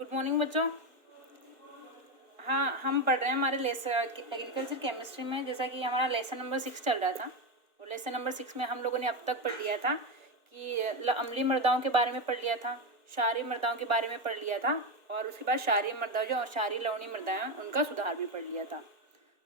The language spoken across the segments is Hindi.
गुड मॉर्निंग बच्चों। हाँ, हम पढ़ रहे हैं हमारे एग्रीकल्चर केमिस्ट्री में, जैसा कि हमारा लेसन नंबर 6 चल रहा था। और लेसन नंबर 6 में हम लोगों ने अब तक पढ़ लिया था कि अम्लीय मृदाओं के बारे में पढ़ लिया था, क्षारीय मृदाओं के बारे में पढ़ लिया था, और उसके बाद क्षारीय मृदा जो क्षारीय लवणीय मृदाएं उनका सुधार भी पढ़ लिया था।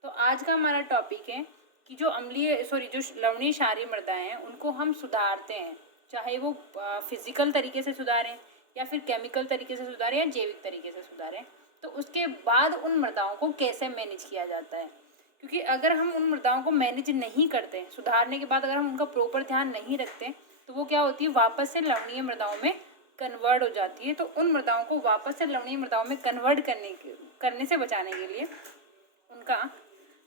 तो आज का हमारा टॉपिक है कि जो लवणीय क्षारीय मृदाएं हैं उनको हम सुधारते हैं, चाहे वो फिजिकल तरीके से सुधारें या फिर केमिकल तरीके से सुधारें या जैविक तरीके से सुधारें। तो उसके बाद उन मृदाओं को कैसे मैनेज किया जाता है, क्योंकि अगर हम उन मृदाओं को मैनेज नहीं करते, सुधारने के बाद अगर हम उनका प्रॉपर ध्यान नहीं रखते, तो वो क्या होती है, वापस से लवणीय मृदाओं में कन्वर्ट हो जाती है। तो उन मृदाओं को वापस से लवणीय मृदाओं में कन्वर्ट करने से बचाने के लिए उनका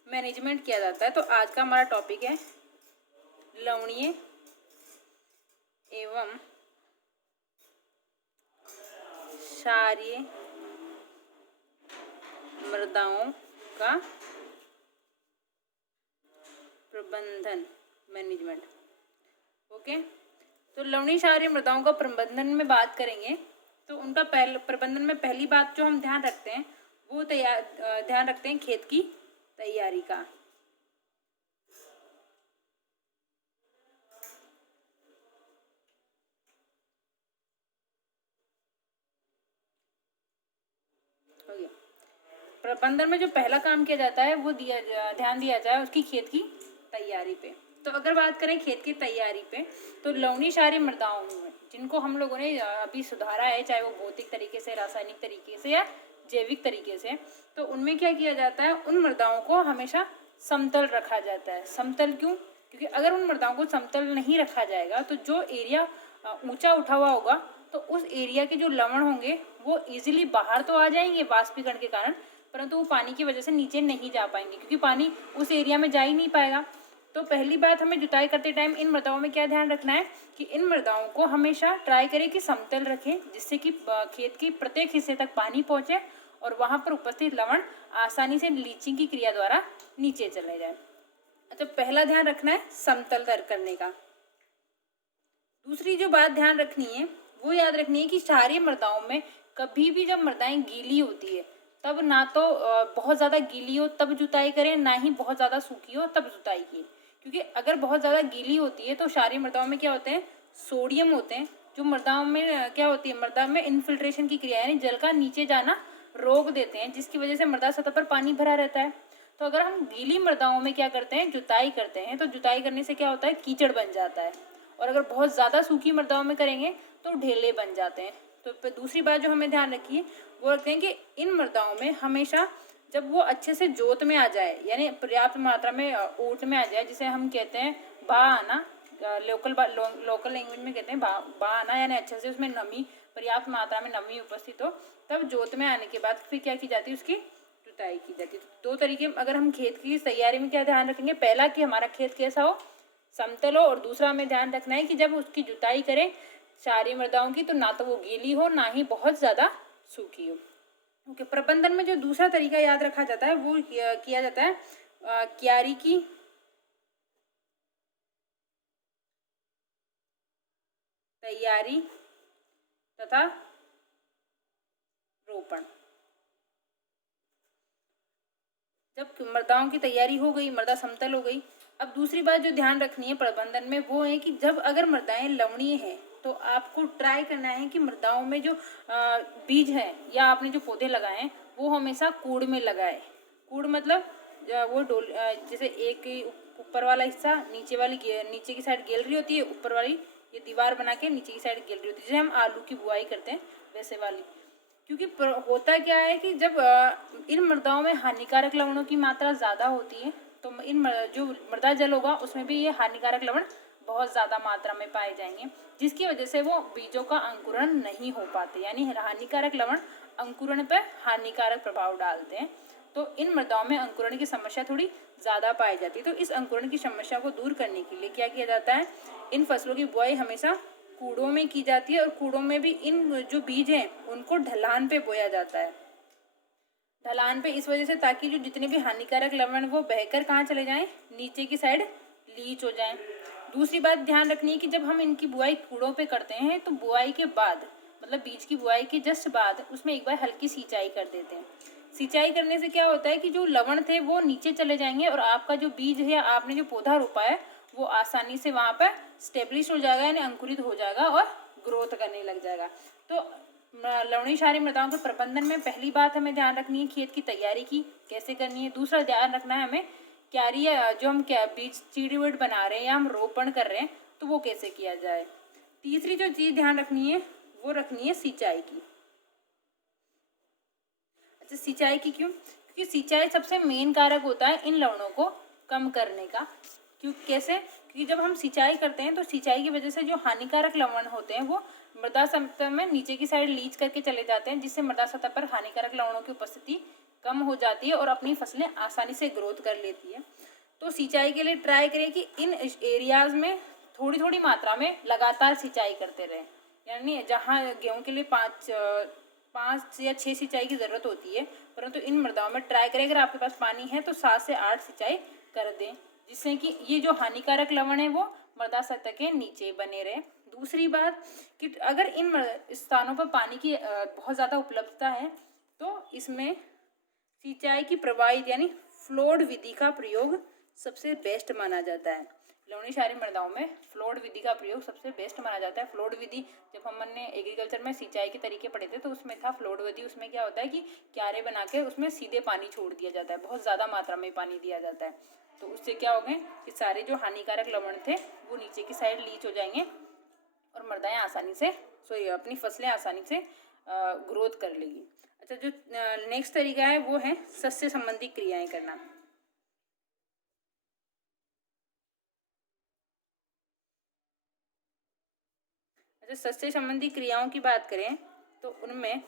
मैनेजमेंट किया जाता है। तो आज का हमारा टॉपिक है लवणीय एवं क्षारीय मृदाओं का प्रबंधन, मैनेजमेंट। ओके, तो लवणीय क्षारीय मृदाओं का प्रबंधन में बात करेंगे तो उनका प्रबंधन में पहली बात जो हम ध्यान रखते हैं वो ध्यान रखते हैं खेत की तैयारी का। हो गया। प्रबंधन में जो पहला काम किया जाता है वो ध्यान दिया जाए उसकी खेत की तैयारी पे। तो अगर बात करें खेत की तैयारी पे, तो लवणीय क्षारीय मृदाओं में जिनको हम लोगों ने अभी सुधारा है, चाहे वो भौतिक तरीके से, रासायनिक तरीके से या जैविक तरीके से, तो उनमें क्या किया जाता है, उन मृदाओं को हमेशा समतल रखा जाता है। समतल क्यों? क्योंकि अगर उन मृदाओं को समतल नहीं रखा जाएगा तो जो एरिया ऊंचा उठा हुआ होगा तो उस एरिया के जो लवण होंगे वो इजीली बाहर तो आ जाएंगे वाष्पीकरण के कारण, परंतु वो पानी की वजह से नीचे नहीं जा पाएंगे, क्योंकि पानी उस एरिया में जा ही नहीं पाएगा। तो पहली बात, हमें जुताई करते टाइम इन मृदाओं में क्या ध्यान रखना है कि इन मृदाओं को हमेशा ट्राई करें कि समतल रखें, जिससे कि खेत की प्रत्येक हिस्से तक पानी पहुंचे और वहां पर उपस्थित लवण आसानी से लीचिंग की क्रिया द्वारा नीचे चले जाए। अच्छा, पहला ध्यान रखना है समतल करने का। दूसरी जो बात ध्यान रखनी है वो याद रखनी है कि क्षारीय मृदाओं में कभी भी जब मृदाएं गीली होती है तब ना तो बहुत ज़्यादा गीली हो तब जुताई करें, ना ही बहुत ज़्यादा सूखी हो तब जुताई की। क्योंकि अगर बहुत ज़्यादा गीली होती है तो क्षारीय मृदाओं में क्या होते हैं, सोडियम होते हैं, जो मृदाओं में क्या होती है, मृदा में इन्फिल्ट्रेशन की क्रिया यानी जल का नीचे जाना रोक देते हैं, जिसकी वजह से मृदा सतह पर पानी भरा रहता है। तो अगर हम गीली मृदाओं में क्या करते हैं, जुताई करते हैं, तो जुताई करने से क्या होता है, कीचड़ बन जाता है। और अगर बहुत ज़्यादा सूखी मृदाओं में करेंगे तो ढेले बन जाते हैं। तो दूसरी बात जो हमें ध्यान रखिए वो रखते हैं कि इन मृदाओं में हमेशा जब वो अच्छे से जोत में आ जाए, यानी पर्याप्त मात्रा में ऊट में आ जाए, जिसे हम कहते हैं बा आना, लोकल लैंग्वेज में कहते हैं बा आना, यानी अच्छे से उसमें नमी, पर्याप्त मात्रा में नमी उपस्थित हो, तब जोत में आने के बाद फिर क्या की जाती है, उसकी जुताई की जाती है। तो दो तरीके, अगर हम खेत की तैयारी में क्या ध्यान रखेंगे, पहला कि हमारा खेत कैसा हो, समतल हो, और दूसरा हमें ध्यान रखना है कि जब उसकी जुताई करें क्षारीय मृदाओं की तो ना तो वो गीली हो ना ही बहुत ज़्यादा सूखी हो। ओके, प्रबंधन में जो दूसरा तरीका याद रखा जाता है वो किया जाता है क्यारी की तैयारी तथा रोपण। जब मृदाओं की तैयारी हो गई, मृदा समतल हो गई, अब दूसरी बात जो ध्यान रखनी है प्रबंधन में वो है कि जब अगर मृदाएं लवणीय हैं तो आपको ट्राई करना है कि मृदाओं में जो बीज है या आपने जो पौधे लगाए हैं वो हमेशा कूड़ में लगाए। कूड़ मतलब वो जैसे एक ऊपर वाला हिस्सा नीचे की साइड गैलरी होती है, ऊपर वाली ये दीवार बना के नीचे की साइड गैलरी होती है, जैसे हम आलू की बुआई करते हैं वैसे वाली। क्योंकि होता क्या है कि जब इन मृदाओं में हानिकारक लवणों की मात्रा ज़्यादा होती है तो जो मृदा जल होगा उसमें भी ये हानिकारक लवण बहुत ज़्यादा मात्रा में पाए जाएंगे, जिसकी वजह से वो बीजों का अंकुरण नहीं हो पाते, यानी हानिकारक लवण अंकुरण पर हानिकारक प्रभाव डालते हैं। तो इन मृदाओं में अंकुरण की समस्या थोड़ी ज़्यादा पाई जाती है। तो इस अंकुरण की समस्या को दूर करने के लिए क्या किया जाता है, इन फसलों की बुआई हमेशा कूड़ों में की जाती है, और कूड़ों में भी इन जो बीज हैं उनको ढलान पे बोया जाता है। ढलान पे इस वजह से ताकि जो जितने भी हानिकारक लवण वो बहकर कहाँ चले जाएं, नीचे की साइड लीच हो जाएं। दूसरी बात ध्यान रखनी है कि जब हम इनकी बुआई कूड़ों पे करते हैं तो बुआई के बाद मतलब बीज की बुआई के जस्ट बाद उसमें एक बार हल्की सिंचाई कर देते हैं। सिंचाई करने से क्या होता है कि जो लवण थे वो नीचे चले जाएंगे और आपका जो बीज है या आपने जो पौधा रोपा है वो आसानी से वहाँ पर स्टेब्लिश हो जाएगा, यानी अंकुरित हो जाएगा और ग्रोथ करने लग जाएगा। तो लवणीय क्षारीय मृदाओं के प्रबंधन में पहली बात हमें ध्यान रखनी है खेत की तैयारी की कैसे करनी है। दूसरा ध्यान रखना है हमें क्यारी जो हम क्या बीज सीडबेड बना रहे हैं या हम रोपण कर रहे हैं तो वो कैसे किया जाए। तीसरी जो चीज ध्यान रखनी है वो रखनी है सिंचाई की। अच्छा, सिंचाई की क्यों? क्योंकि सिंचाई सबसे मेन कारक होता है इन लवणों को कम करने का। क्यों, कैसे? क्योंकि जब हम सिंचाई करते हैं तो सिंचाई की वजह से जो हानिकारक लवण होते हैं वो मृदा सतह में नीचे की साइड लीच करके चले जाते हैं, जिससे मृदा सतह पर हानिकारक लवणों की उपस्थिति कम हो जाती है और अपनी फसलें आसानी से ग्रोथ कर लेती है। तो सिंचाई के लिए ट्राई करें कि इन एरियाज में थोड़ी थोड़ी मात्रा में लगातार सिंचाई करते रहें। यानी जहाँ गेहूँ के लिए पाँच या 6 सिंचाई की ज़रूरत होती है, परंतु इन मृदाओं में ट्राई करें अगर आपके पास पानी है तो 7 से 8 सिंचाई कर दें, जिससे कि ये जो हानिकारक लवण है वो मृदा सतह के नीचे बने रहे। दूसरी बात कि अगर इन स्थानों पर पानी की बहुत ज़्यादा उपलब्धता है तो इसमें सिंचाई की प्रवाहित यानी फ्लोड विधि का प्रयोग सबसे बेस्ट माना जाता है। लवणीय क्षारीय मृदाओं में फ्लोड विधि का प्रयोग सबसे बेस्ट माना जाता है। फ्लोड विधि जब हमने एग्रीकल्चर में सिंचाई के तरीके पढ़े थे तो उसमें था फ्लोड विधि। उसमें क्या होता है कि क्यारे बना के उसमें सीधे पानी छोड़ दिया जाता है, बहुत ज़्यादा मात्रा में पानी दिया जाता है। तो उससे क्या हो गए कि सारे जो हानिकारक लवण थे वो नीचे की साइड लीच हो जाएंगे और मृदाएँ आसानी से अपनी फसलें आसानी से ग्रोथ कर लेगी। अच्छा, जो नेक्स्ट तरीका है वो है सस्य संबंधी क्रियाएं करना। अच्छा, सस्य संबंधी क्रियाओं की बात करें तो उनमें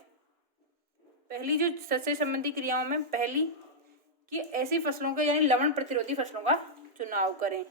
पहली जो सस्य संबंधी क्रियाओं में पहली कि ऐसी फसलों का यानी लवण प्रतिरोधी फसलों का चुनाव करें।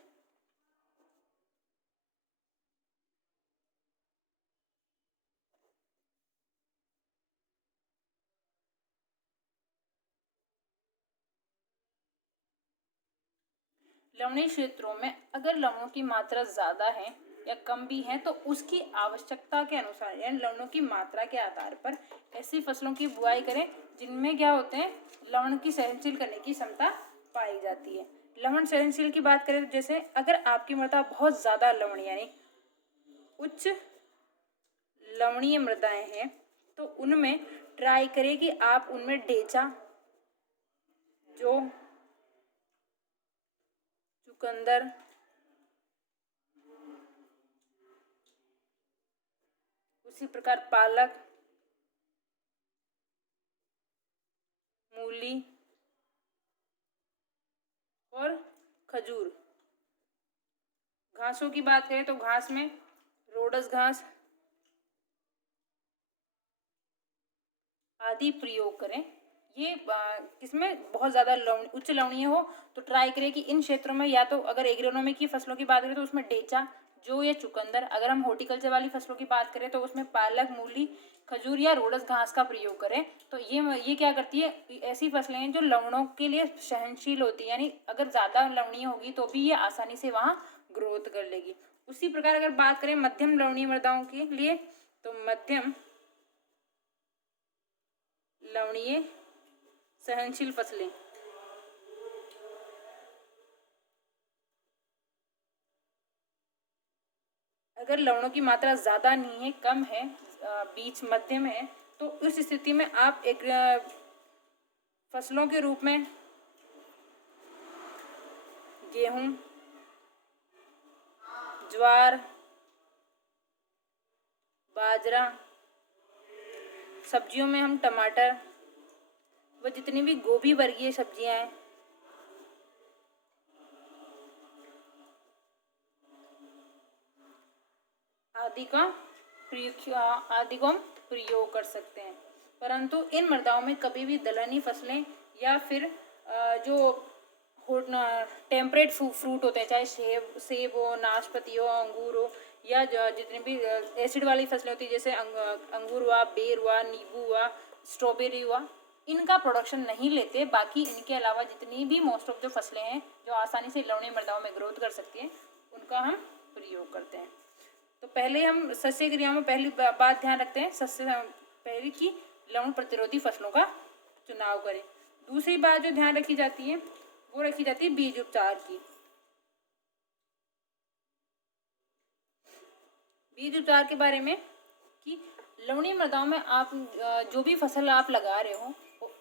लवणीय क्षेत्रों में अगर लवणों की मात्रा ज़्यादा है या कम भी है तो उसकी आवश्यकता के अनुसार यानी लवणों की मात्रा के आधार पर ऐसी फसलों की बुआई करें जिनमें क्या होते हैं लवण की सहनशील करने की क्षमता पाई जाती है। लवण सहनशील की बात करें तो जैसे अगर आपकी मृदा बहुत ज़्यादा लवणीय यानी उच्च लवणीय मृदाएं हैं तो उनमें ट्राई करें कि आप उनमें ढेंचा, जो चुकंदर, उसी प्रकार पालक, मूली और खजूर। घासों की बात करें तो घास में रोडस घास आदि प्रयोग करें। ये इसमें बहुत ज़्यादा उच्च लवणीय हो तो ट्राई करें कि इन क्षेत्रों में या तो अगर एग्रोनॉमी की फसलों की बात करें तो उसमें ढेंचा, जो या चुकंदर। अगर हम हॉर्टिकल्चर वाली फसलों की बात करें तो उसमें पालक, मूली, खजूर या रोडस घास का प्रयोग करें। तो ये क्या करती है, ऐसी फसलें हैं जो लवणों के लिए सहनशील होती है, यानी अगर ज़्यादा लवणीय होगी तो भी ये आसानी से वहाँ ग्रोथ कर लेगी। उसी प्रकार अगर बात करें मध्यम लवणीय मृदाओं के लिए तो मध्यम लवणीय सहनशील फसलें अगर लवणों की मात्रा ज़्यादा नहीं है, कम है, बीच मध्यम है, तो उस स्थिति में आप एक फसलों के रूप में गेहूं, ज्वार, बाजरा, सब्जियों में हम टमाटर व जितनी भी गोभी वर्गीय सब्जियां हैं आदि का प्रयोग कर सकते हैं। परंतु इन मृदाओं में कभी भी दलहनी फसलें या फिर जो टेम्परेट फ्रूट होते हैं, चाहे सेब हो, नाशपाती हो, अंगूर हो, या जितनी भी एसिड वाली फसलें होती है जैसे अंगूर हुआ, बेर हुआ, नींबू हुआ, स्ट्रॉबेरी हुआ, इनका प्रोडक्शन नहीं लेते। बाकी इनके अलावा जितनी भी मोस्ट ऑफ जो फसलें हैं जो आसानी से लवणीय मृदाओं में ग्रोथ कर सकती हैं उनका हम प्रयोग करते हैं। तो पहले हम सस्य क्रियाओं में पहली बात ध्यान रखते हैं पहली की लवण प्रतिरोधी फसलों का चुनाव करें। दूसरी बात जो ध्यान रखी जाती है वो रखी जाती है बीज उपचार की। बीज उपचार के बारे में कि लवणीय मृदाओं में आप जो भी फसल आप लगा रहे हो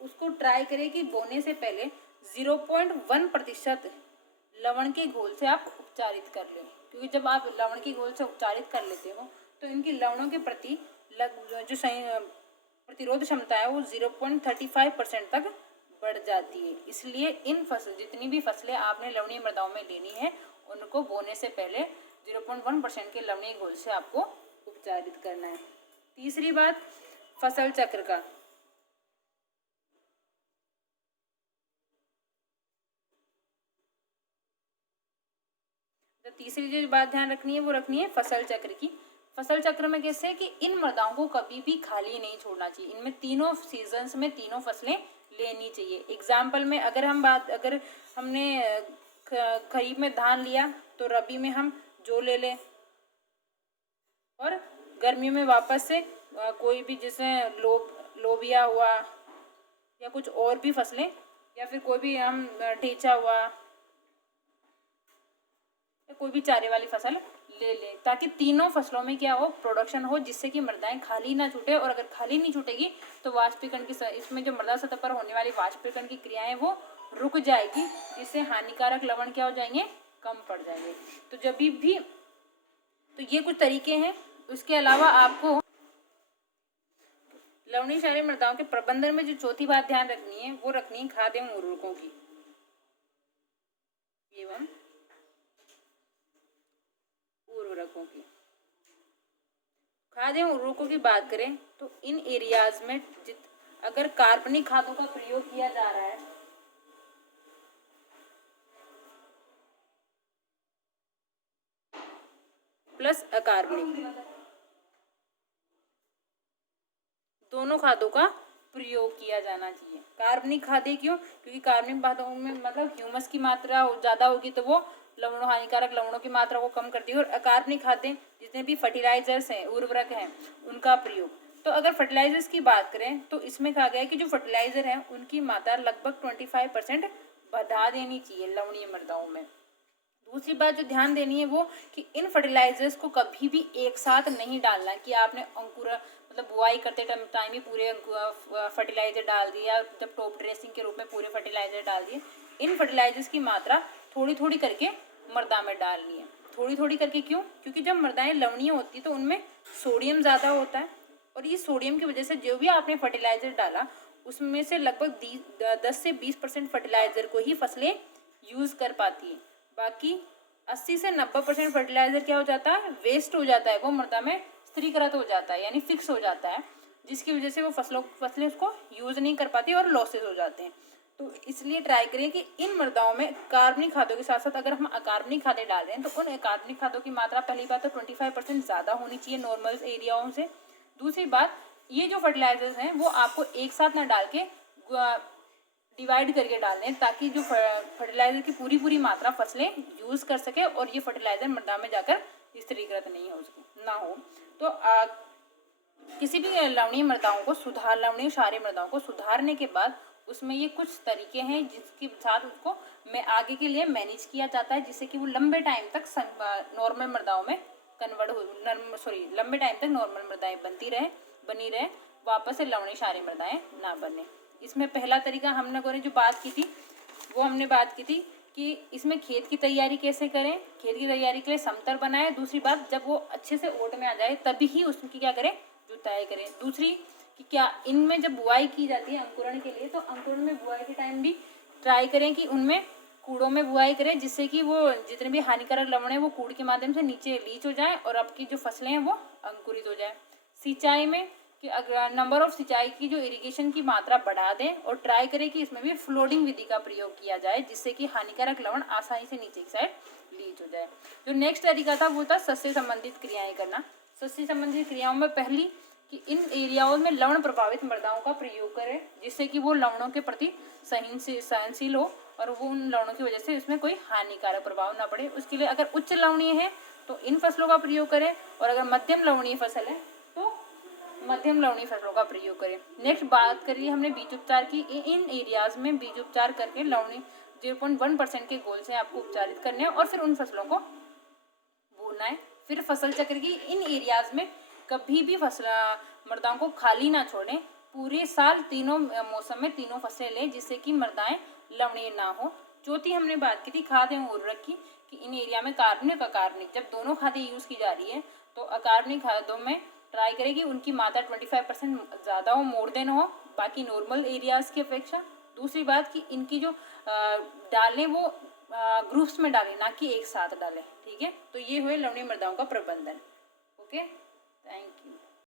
उसको ट्राई करें कि बोने से पहले 0.1% लवण के घोल से आप उपचारित कर लें, क्योंकि जब आप लवण के घोल से उपचारित कर लेते हो तो इनकी लवणों के प्रति जो प्रतिरोध क्षमता है वो 0.35% तक बढ़ जाती है। इसलिए जितनी भी फसलें आपने लवणीय मृदाओं में लेनी है उनको बोने से पहले 0.1% के लवणीय घोल से आपको उपचारित करना है। तीसरी बात फसल चक्र का। तो तीसरी जो बात ध्यान रखनी है वो रखनी है फसल चक्र की। फसल चक्र में कैसे है कि इन मृदाओं को कभी भी खाली नहीं छोड़ना चाहिए, इनमें तीनों सीजन्स में तीनों फसलें लेनी चाहिए। एग्जाम्पल में अगर हमने खरीफ में धान लिया तो रबी में हम जौ ले लें, और गर्मियों में वापस से कोई भी जैसे लोबिया हुआ या कुछ और भी फसलें, या फिर कोई भी हम ठेचा हुआ या कोई भी चारे वाली फसल ले लें, ताकि तीनों फसलों में क्या हो, प्रोडक्शन हो, जिससे कि मृदाएं खाली ना छूटे। और अगर खाली नहीं छूटेगी तो वाष्पीकरण की इसमें जो मृदा सतह पर होने वाली वाष्पीकरण की क्रियाएं वो रुक जाएगी, जिससे हानिकारक लवण क्या हो जाएंगे, कम पड़ जाएंगे। तो जब भी तो ये कुछ तरीके हैं। उसके अलावा आपको लवणीय क्षारीय मृदाओं के प्रबंधन में जो चौथी बात ध्यान रखनी है वो रखनी है खाद्य एवं उर्वरकों की खाद्य एवं उर्वरकों की बात करें तो इन एरियाज में अगर कार्बनिक खादों का प्रयोग किया जा रहा है प्लस अकार्बनिक, दोनों खादों का प्रयोग किया जाना चाहिए। कार्बनिक खादें क्यों? क्योंकि कार्बनिक खादों में मतलब ह्यूमस की मात्रा ज़्यादा होगी तो वो हानिकारक लवणों की मात्रा को कम करती है। और अकार्बनिक खादें जितने भी फर्टिलाइजर्स हैं, उर्वरक हैं, उनका प्रयोग। तो अगर फर्टिलाइजर्स की बात करें तो इसमें कहा गया है कि जो फर्टिलाइजर हैं उनकी मात्रा लगभग 25% बढ़ा देनी चाहिए लवणीय मृदाओं में। दूसरी बात जो ध्यान देनी है वो कि इन फर्टिलाइजर्स को कभी भी एक साथ नहीं डालना कि आपने मतलब बुआई करते टाइम ही पूरे फर्टिलाइजर डाल दिया, जब टॉप ड्रेसिंग के रूप में पूरे फर्टिलाइजर डाल दिए। इन फर्टिलाइजर्स की मात्रा थोड़ी थोड़ी करके मृदा में डालनी है। थोड़ी थोड़ी करके क्यों? क्योंकि जब मृदाएं लवणीय होती है तो उनमें सोडियम ज़्यादा होता है, और ये सोडियम की वजह से जो भी आपने फर्टिलाइजर डाला उसमें से लगभग 10 से 20% फर्टिलाइजर को ही फसलें यूज़ कर पाती हैं। बाकी 80 से 90% फर्टिलाइजर क्या हो जाता है, वेस्ट हो जाता है, वो मृदा में स्थिरीकृत हो जाता है, यानी फिक्स हो जाता है, जिसकी वजह से वो फसलें उसको यूज़ नहीं कर पाती और लॉसेज हो जाते हैं। तो इसलिए ट्राई करें कि इन मृदाओं में कार्बनिक खादों के साथ साथ अगर हम अकार्बनिक खादें डाल रहे हैं तो उन अकार्बनिक खादों की मात्रा पहली बात तो 25% ज़्यादा होनी चाहिए नॉर्मल एरियाओं से। दूसरी बात, ये जो फर्टिलाइजर्स हैं वो आपको एक साथ ना डाल के डिवाइड करके डाल दें, ताकि जो फर्टिलाइजर की पूरी मात्रा फसलें यूज़ कर सके और ये फर्टिलाइजर मृदा में जाकर स्थिरीकृत नहीं हो सके ना हो। तो किसी भी लवणीय मृदाओं को लवणीय क्षारीय मृदाओं को सुधारने के बाद उसमें ये कुछ तरीके हैं जिसके साथ उसको आगे के लिए मैनेज किया जाता है, जिससे कि वो लंबे टाइम तक नॉर्मल मृदाओं में लंबे टाइम तक नॉर्मल मृदाएं बनी रहे, वापस से लवणीय क्षारीय मृदाएं ना बने। इसमें पहला तरीका हमने जो बात की थी कि इसमें खेत की तैयारी कैसे करें। खेत की तैयारी के लिए समतल बनाएं। दूसरी बात, जब वो अच्छे से ओट में आ जाए तभी ही उसकी क्या करें, जुताई करें। दूसरी कि क्या इनमें जब बुआई की जाती है अंकुरण के लिए, तो अंकुरण में बुआई के टाइम भी ट्राई करें कि उनमें कूड़ों में बुआई करें, जिससे कि वो जितने भी हानिकारक लवण है वो कूड़ के माध्यम से नीचे लीच हो जाए और आपकी जो फसलें हैं वो अंकुरित हो जाए। सिंचाई में कि अगर नंबर ऑफ सिंचाई की जो इरिगेशन की मात्रा बढ़ा दें और ट्राई करें कि इसमें भी फ्लोटिंग विधि का प्रयोग किया जाए, जिससे कि हानिकारक लवण आसानी से नीचे की साइड लीच हो जाए। जो नेक्स्ट तरीका था वो था सस्य संबंधित क्रियाएं करना। सस्य संबंधित क्रियाओं में पहली कि इन एरियाओं में लवण प्रभावित मृदाओं का प्रयोग करें, जिससे कि वो लवणों के प्रति सहनशील हो और वो उन लवणों की वजह से इसमें कोई हानिकारक प्रभाव ना पड़े। उसके लिए अगर उच्च लवणीय है तो इन फसलों का प्रयोग करें, और अगर मध्यम लवणीय फसल है तो मध्यम लवणीय फसलों का प्रयोग करें। नेक्स्ट बात करिए हमने बीज उपचार की। इन एरियाज में बीज उपचार करके लवणी 0.1% के गोल से आपको उपचारित करने हैं और फिर उन फसलों को बोना है। फिर फसल चक्र की इन एरियाज में कभी भी मृदाओं को खाली ना छोड़ें, पूरे साल तीनों मौसम में तीनों फसलें लें, जिससे कि मृदाएं लवणीय ना हो। चौथी हमने बात की थी खाद एवं उर्वरक की, कि इन एरिया में कार्बनिक अकार्बनिक जब दोनों खादें यूज़ की जा रही है तो अकार्बनिक खादों में ट्राई करेगी उनकी मात्रा 25% ज़्यादा हो, मोर देन हो बाकी नॉर्मल एरियाज़ की अपेक्षा। दूसरी बात कि इनकी जो डालें वो ग्रुप्स में डालें, ना कि एक साथ डालें। ठीक है, तो ये हुए लवणीय मृदाओं का प्रबंधन। ओके।